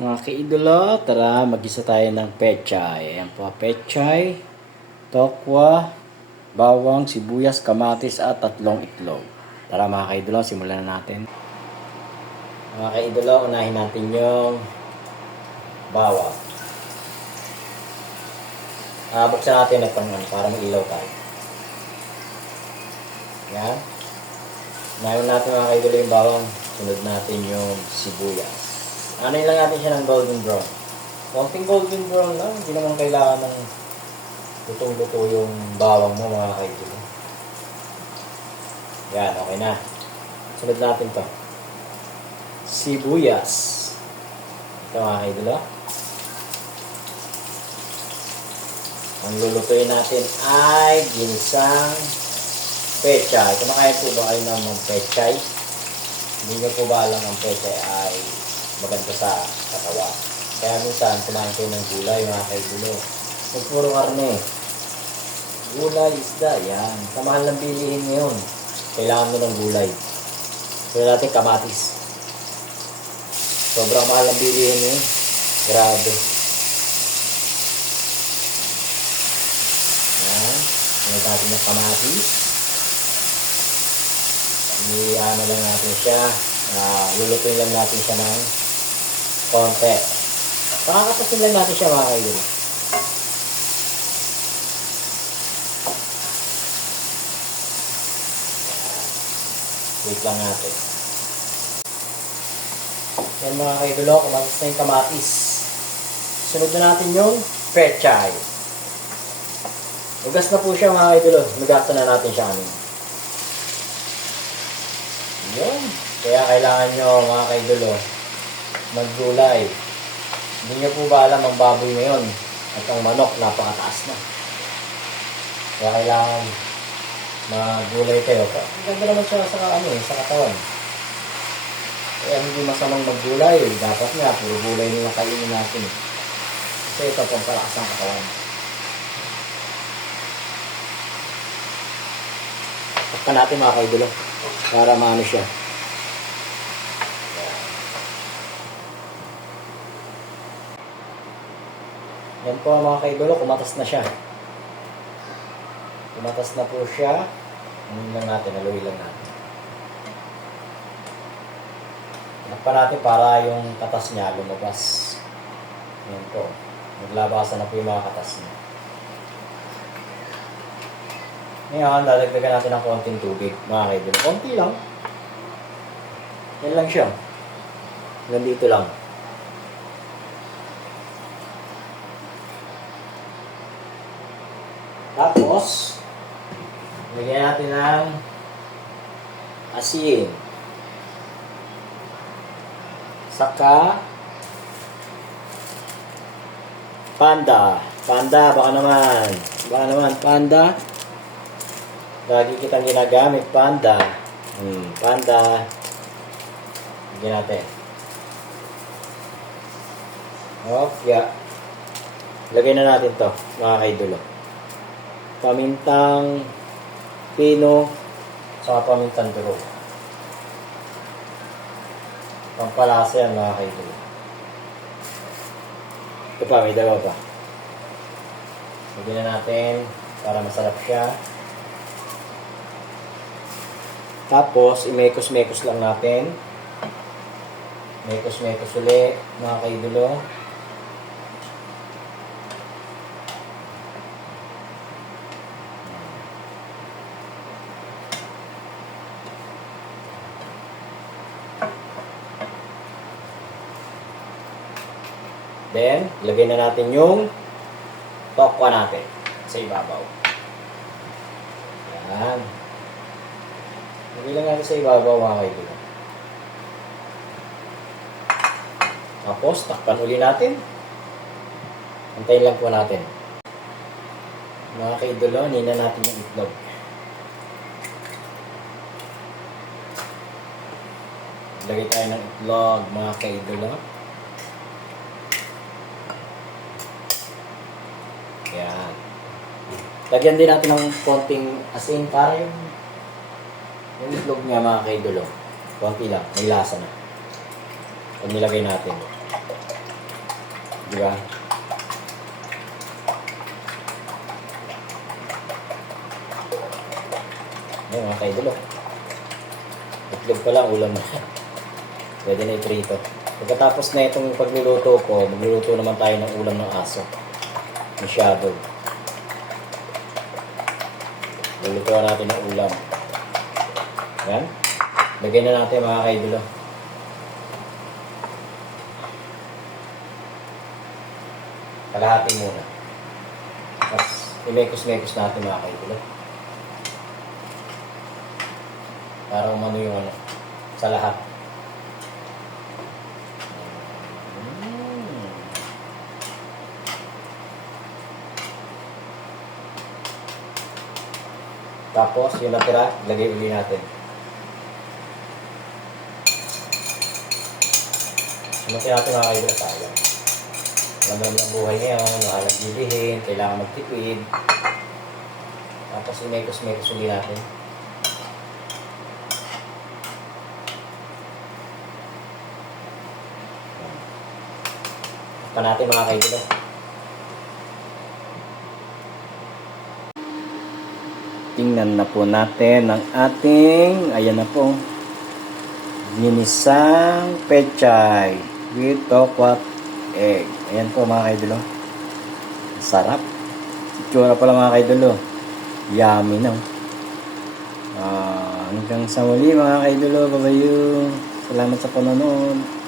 Mga kaidolo, tara mag-isa tayo ng pechay. Ayan po, pechay, tokwa, bawang, sibuyas, kamatis at 3 itlog. Tara mga kaidolo, simulan na natin. Mga kaidolo, unahin natin yung bawang. Buksan natin ito para mag-ilaw tayo. Ayan. Unahin natin mga kaidolo yung bawang. Sunod natin yung sibuyas. Ano lang natin siya ng golden brown. Konting golden brown lang. Hindi naman kailangan ng lutong-luto yung bawang mo mga kaibigan. Yan, okay na. Sunod natin to. Sibuyas. Ito mga kaibigan. Ang lulutuin natin ay ginisang pechay. Kumakain po ba kayo ng pechay? Hindi nyo po ba alam ang pechay ay maganda sa katawan? Kaya minsan kumain kayo ng gulay mga kaibigan. Huwag puro karne. Gulay, isda, yan. Kamahal ng bilihin ngayon. Kailangan mo ng gulay. Kaya natin kamatis. Sobrang mahal ng bilihin ngayon. Grabe. Yan. Sunod natin ng kamatis. I-ano lang natin siya. Lulutuin lang natin siya ng konti. Pakakatasin lang natin siya mga kaibigan. Wait lang natin. Yan mga kaibigan, kumatis na yung kamatis. Sunod na natin yung pechay. Ugas na po siya mga kaibigan. Nagasa na natin siya amin. Yun. Kaya kailangan nyo mga kaibigan maggulay. Hindi nyo po ba alam ang baboy ngayon at ang manok napakataas na. Kaya kailangan magulay kayo. Ang ganda naman siya sa katawan. Kaya hindi masamang maggulay. Dapat nga, puro gulay nila kainin natin. Kasi ito pong palakas ang katawan. Takpan natin mga kaibigan para maano siya. Yan po mga kaibigan, kumatas na siya. Kumatas na po siya. Ano lang natin, haluin lang natin. Nakpa natin para yung katas niya lumabas. Yan po. Naglabasan na po yung mga katas niya. Ngayon, lalagdagan natin ng konting tubig, mga kaibigan. Konti lang. Yan lang siya. Hanggang dito lang. Tapos, lagyan natin ng asin. Saka, panda. Panda, baka naman. Panda. Lagi kitang ginagamit, panda. Panda. Lagyan natin. Okay. Lagyan na natin to, mga kaidulo. Pamintang pino sa pamintang durog. Pampalasa yan mga kaibigan. Ito pa, may dalawa pa. Lagyan na natin para masarap siya. Tapos, imekos-mekos lang natin. Mekos-mekos ulit mga kaibigan. Then, lagay na natin yung tokwa natin sa ibabaw. Yan. Lagay lang natin sa ibabaw mga kaibigan. Tapos, takpan uli natin. Antayin lang po natin. Mga kaibigan, nina natin yung itlog. Lagay tayo ng itlog mga kaibigan. Yan. Lagyan din natin ng konting asin para yung itlog niya mga kaidulo. Konti lang, may lasa na. Pag nilagay natin. Di ba? Ayan mga kaidolo. Itlog pa lang, ulam na. Pwede na iprito. Pagkatapos na itong pagluluto ko, magluluto naman tayo ng ulam ng aso. Yung shadow. Lulutuan natin ng ulam. Ayan. Lagyan na natin mga kaidolo. Kalahati muna. Tapos, imekos-mekos natin mga kaidolo. Para umano yung ano, sa lahat. Tapos, yung natira, lagay uli natin. Yung natira natin mga kaidolo tayo. Alam naman ang buhay ngayon, mahalang bilihin, kailangan magtipid. Tapos, imekos-mekos uli natin. Pa natin mga kaidolo. Tingnan na po natin ang ating, ayan na po, ginisang pechay with tokwat egg. Ayan po mga kaidolo. Sarap. Itsura pala mga kaidolo. Yummy na. Hanggang sa muli mga kaidolo. Babayo. Salamat sa panonood.